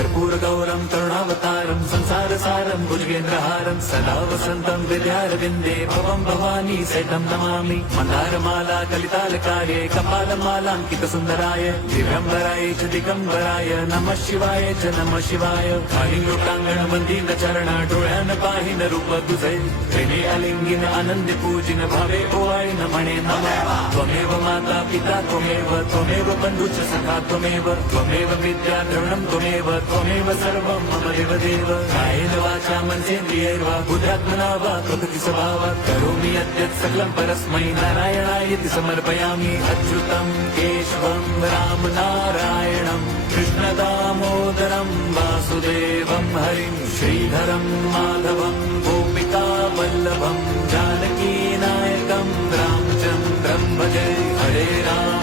कर्पूर गौरम करुणावतारम संसार सारम भुजगेंद्रहारम सदा वसंतम विद्यारविंदे भवम भवानी सहितं नमामि मंदारमाला कलितालकाये कपालमालांकित सुंदराय दिव्यंबराय च दिगंबराय नमः शिवाय च नमः शिवाय काही लोकांगण वंदिन चरण डोळ्यान पाहिन रूप तुझे प्रेमे अलिंगिन आनंदी पूजिन भावे ओवाळीन म्हणे नमः त्वमेव माता पिता त्वमेव बंधुच सखा त्वमेव विद्या द्रवणं त्वमेव सर्वं मम देवदेव कायेन वाचा मनसेन्द्रियैर्वा बुद्ध्यात्मना वा प्रकृति स्वभावात् करोमि यद्यत् सकलं परस्मै नारायणायति समर्पयामि अच्युतं केशवं राम नारायणं कृष्णदामोदरं वासुदेवं हरिं श्रीधरं माधवं गोपिका वल्लभं जानकी नायकं रामचन्द्रं भजे हरे राम